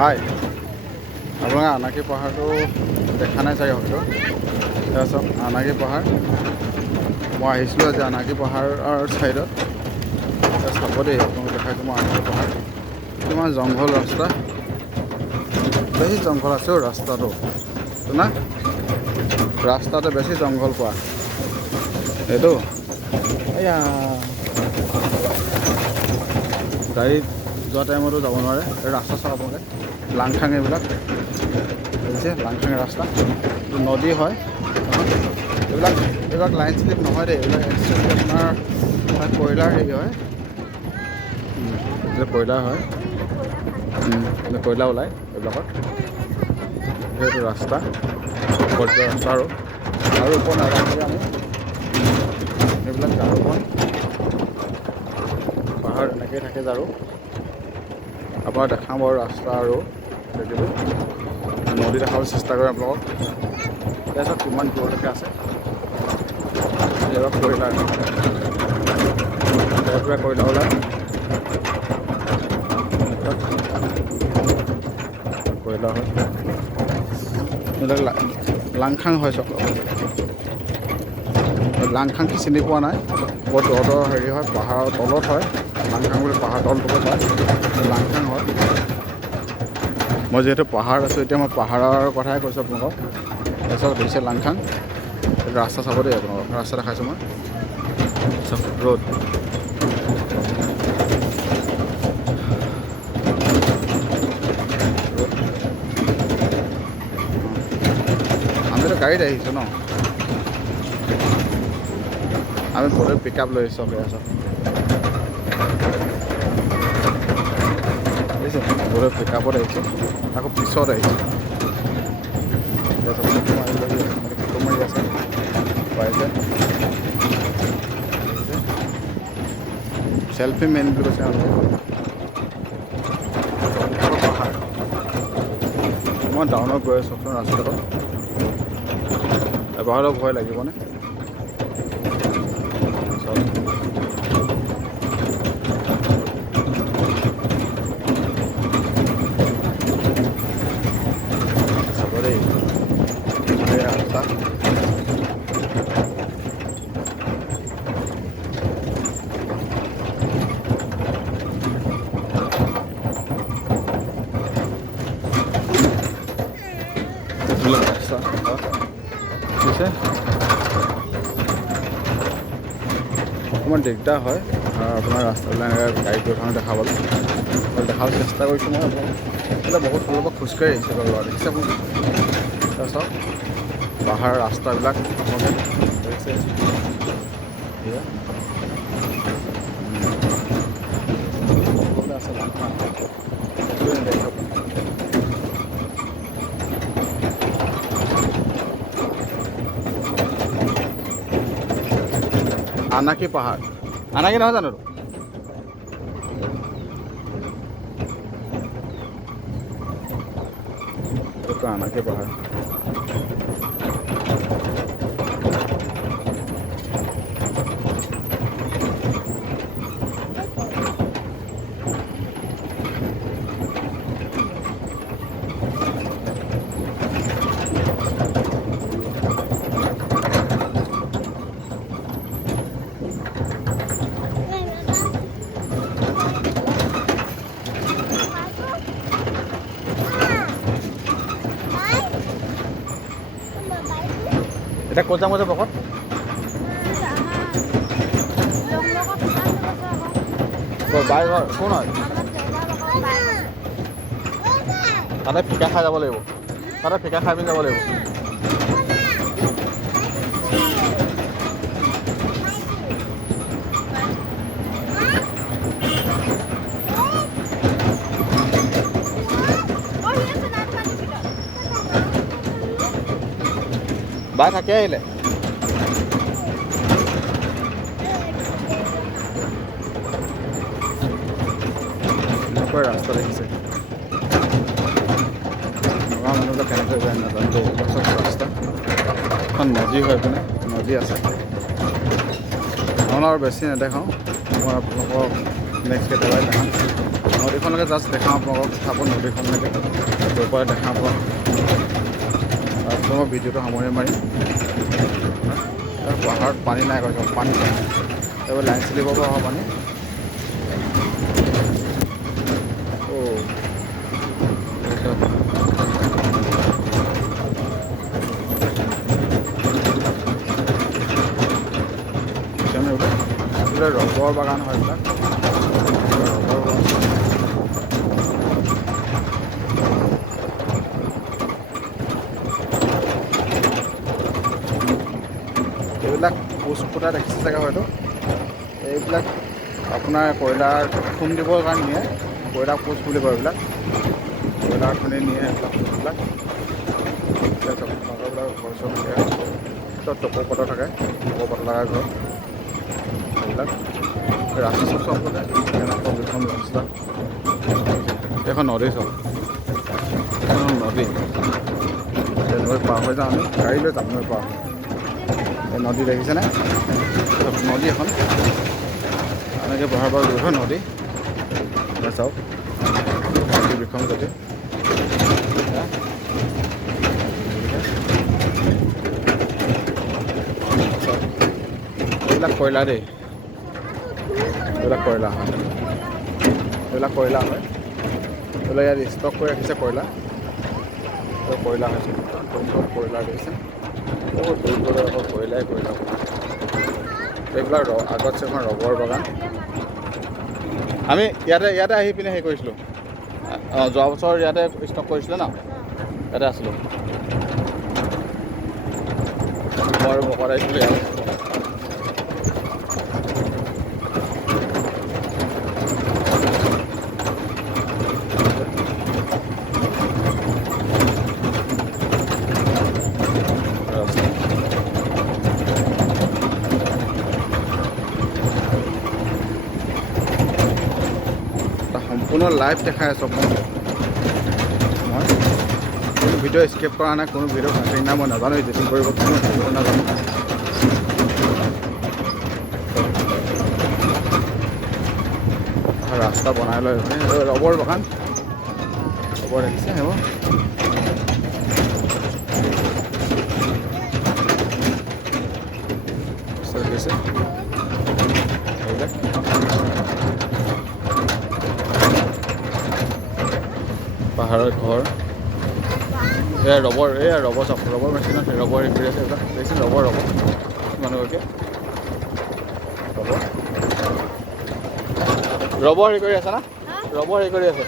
হাই, আপোনালোকে আনাকী পাহাৰটো দেখা নাই চাগে হয়তো। এয়া চাওক আনাকী পাহাৰ। মই আহিছিলোঁ আজি আনাকী পাহাৰৰ ছাইডত। এতিয়া চাব দেই, আপোনালোকে দেখাইছোঁ মই আনাকী পাহাৰ। কিমান জংঘল ৰাস্তা, বেছি জংঘল আছে ৰাস্তাটো না, ৰাস্তাতে বেছি জংঘল পোৱা এইটো। এয়া গাড়ীত যোৱা টাইমতো যাব নোৱাৰে। ৰাস্তা চাওক আপোনালোকে, লাংখাং এইবিলাক দেখিছে, লাংখাং ৰাস্তা। নদী হয়, এইবিলাক লাইন শ্লিপ নহয় দেই, এইবিলাক একচুৱেলি আপোনাৰ কয়লাৰ হেৰি হয়, কয়লা হয়, কয়লা ওলায় এইবিলাকত। সেইটো ৰাস্তা পৰ্যায় ৰাস্তা আৰু ওপৰ নাযাওঁগৈ আমি। এইবিলাক ঝাৰুবন পাহাৰ এনেকৈয়ে থাকে ঝাৰু। আপোনাক দেখাম বাৰু ৰাস্তা আৰু দেখিলোঁ নদী দেখাবলৈ চেষ্টা কৰিম আপোনালোকক। এতিয়া চাওক কিমান দূৰলৈকে আছে। এইবাৰ কয়লাৰ পুৰা কয়লা ওলায়, কয়লা হয়, এইবিলাক লাংখাং হয় চব। লাংখাং চিনি পোৱা নাই, বৰ দ হেৰি হয়, পাহাৰৰ তলত হয়। লাংখাং বুলি পাহাৰ তলটো হয়, লাংখাং হয়। মই যিহেতু পাহাৰত আছোঁ, এতিয়া মই পাহাৰৰ কথাই কৈছোঁ আপোনালোকক। তাৰপিছত দেখিছে লাংখাং, ৰাস্তা চাব দেই আপোনালোকক, ৰাস্তা দেখাইছোঁ মই চব ৰ'দ। আমিতো গাড়ীত আহিছোঁ ন, আমি বলেৰ পিক আপ লৈ আহিছোঁ। বুজিছে, বলেৰ পিক আপত আহিছোঁ, আকৌ পিছত আহিছোঁ। ফটো মাৰি আছে পাইছে, চেল্ফি মেইন বুলি কৈছে আৰু পাহাৰ। মই টাউনত গৈ আছোঁ ৰাস্তাটো, এবাৰ হ'লেও ভয় লাগিবনে? চাব দেই ৰাস্তা। বুজিছে, অকণমান দিগদাৰ হয় আপোনাৰ ৰাস্তাবিলাক গাড়ীত গৈ থাকোঁতে দেখাবলৈ চেষ্টা কৰিছোঁ মই আপোনাক। এতিয়া বহুত ফালৰ পৰা খোজকাঢ়ি আহিছে বাৰু, দেখিছে আপুনি। চাওক পাহাৰৰ ৰাস্তাবিলাক আপোনালোকে দেখিছে, এয়া আছে লাংখাং। আনাকী পাহাৰ, আনাকী নহয় জানো? এইটো আনাকী পাহাৰ। এতিয়া ক'ত যাম কৈছে ভকত? বাই ঘৰ কোন হয়? তাতে ফিকা খাই যাব লাগিব, তাতে ফিকা খাই পিনি যাব লাগিব। বাই থাকে আহিলে। এনেকুৱা ৰাস্তা দেখিছে, নগাঁও মানুহবিলাক কেনেকৈ যায় নাজানো। ৰাস্তা এখন নদী হৈ পিনে নদী আছে। নহ'লে আৰু বেছি নেদেখাওঁ, মই আপোনালোকক নেক্সট কেতিয়াবাই দেখাম। নদীখনলৈকে জাষ্ট দেখাওঁ আপোনালোকক চাব নদীখনলৈকে য'ৰ পৰা দেখা পাওঁ তাৰপিছত মই ভিডিঅ'টো সামৰি মাৰিম পাহাৰত পানী নাই কৈছোঁ পানী এইবাৰ লাইন শ্লিপৰ পৰা অহা পানী ৰবৰ বাগান হয় এইবিলাক ৰবৰ বাগান এইবিলাক পোষ্ট ফুটা দেখিছে চাগে হয়তো এইবিলাক আপোনাৰ কয়লাৰ খুম দিবৰ কাৰণে নিয়ে কয়লা পোষ্ট বুলি কয় এইবিলাক কয়লাৰ খুন্দি নিয়ে এইবিলাক পোষ্টবিলাক ঘৰ চৰ টকৌপাত থাকে টকৌপাত লগা ঘৰ এইবিলাক ৰাস্তা চব চাবলৈ কেনেকুৱা ৰাস্তা এখন নদী চব নদী নৈ পাৰ হৈ যাওঁ আমি গাড়ী লৈ যাম নৈ পাৰ এই নদী দেখিছেনে নদী এখন এনেকৈ পাহাৰ পৰা গৈ নদী চাওক নদী বিষম যদি এইবিলাক কয়লা দেই এইবিলাক কয়লা হয় এইবিলাক কয়লা হয় এইবিলাক ইয়াত ষ্টক কৰি ৰাখিছে কয়লা কয়লা হৈছে কয়লা দেখিছে বহুত দূৰ দূৰ অকল কয়লাই কয়লা এইবিলাক আগত এখন ৰবৰ বাগান আমি ইয়াতে আহি পিনে হেৰি কৰিছিলোঁ যোৱা বছৰ ইয়াতে ষ্টক কৰিছিলোঁ ন ইয়াতে আছিলোঁ মই আৰু ভকত আহিছিলোঁ ইয়াত সম্পূৰ্ণ লাইভ দেখাই আছোঁ মই কোনো ভিডিঅ' স্কেপ কৰা নাই কোনো ভিডিঅ' কাটিং নাই মই নাজানো এডিটিং কৰিব কোনো ভিডিঅ' নাজানো ৰাস্তা বনাই লৈ ৰবৰ বাগান ৰবৰ দেখিছে সেইবোৰ দেখিছে পাহাৰৰ ঘৰ এয়া ৰবৰ চাওক ৰবৰ মেচিন আছে ৰবৰ হেৰি কৰি আছে এইবিলাক দেখিছে ৰবৰ মানুহকে ৰবৰ হেৰি কৰি আছে না ৰবৰ হেৰি কৰি আছে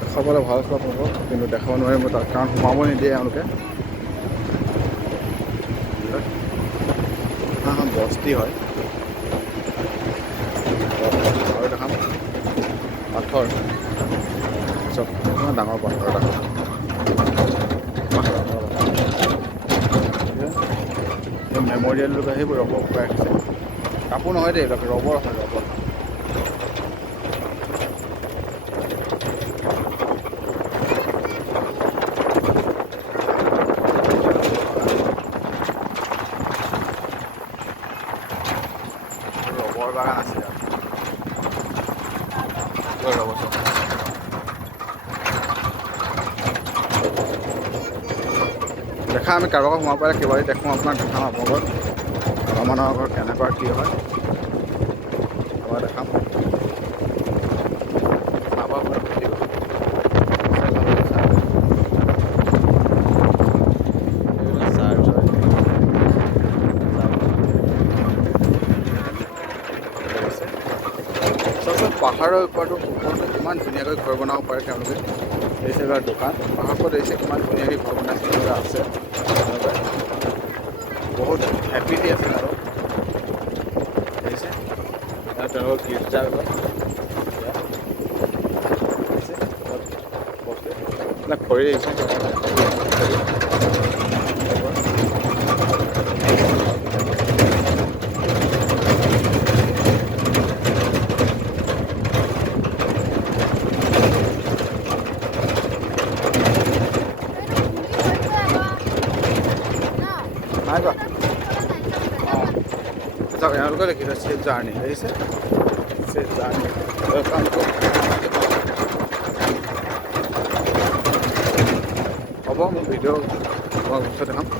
দেখাবলৈ ভাল আছোঁ আপোনালোকক কিন্তু দেখাব নোৱাৰিম মই তাত কাৰণ সোমাব নিদিয়ে এওঁলোকে বস্তি হয় আৰু দেখাম পাথৰ চব ডাঙৰ পাথৰ দেখাম মেমৰিয়েল লোক সেইবোৰ ৰবৰ শুকাই ৰাখিছে কাপোৰ নহয় দেই এইবিলাক ৰবৰ হয় ৰবৰ বাগান আছে দেখা আমি কাৰোবাক সোমাব পাৰে কেইবাৰি দেখোঁ আপোনাক দেখাম আপোনালোকৰ মানুহৰ ঘৰ কেনেকুৱা কি হয় দেখাম পাহাৰৰ ওপৰতো কিমান ধুনীয়াকৈ ঘৰ বনাব পাৰে তেওঁলোকে দেখিছে এইবিলাক দোকান পাহাৰৰ ওপৰত দেখিছে কিমান ধুনীয়াকৈ ঘৰ বনাইছে আছে বহুত হেপিলি আছে আৰু দেখিছে তেওঁলোকৰ গীৰ্জাবিলাক এইবিলাক খৰি দেখিছে নাই বা চাওক এওঁলোকে ডাঙৰকৈ লিখি থোৱা চেফ জাৰ্ণি দেখিছে চেফ জাৰ্ণি ৱেলকাম টু হ'ব মোৰ ভিডিঅ' তোমাক পিছত দেখাম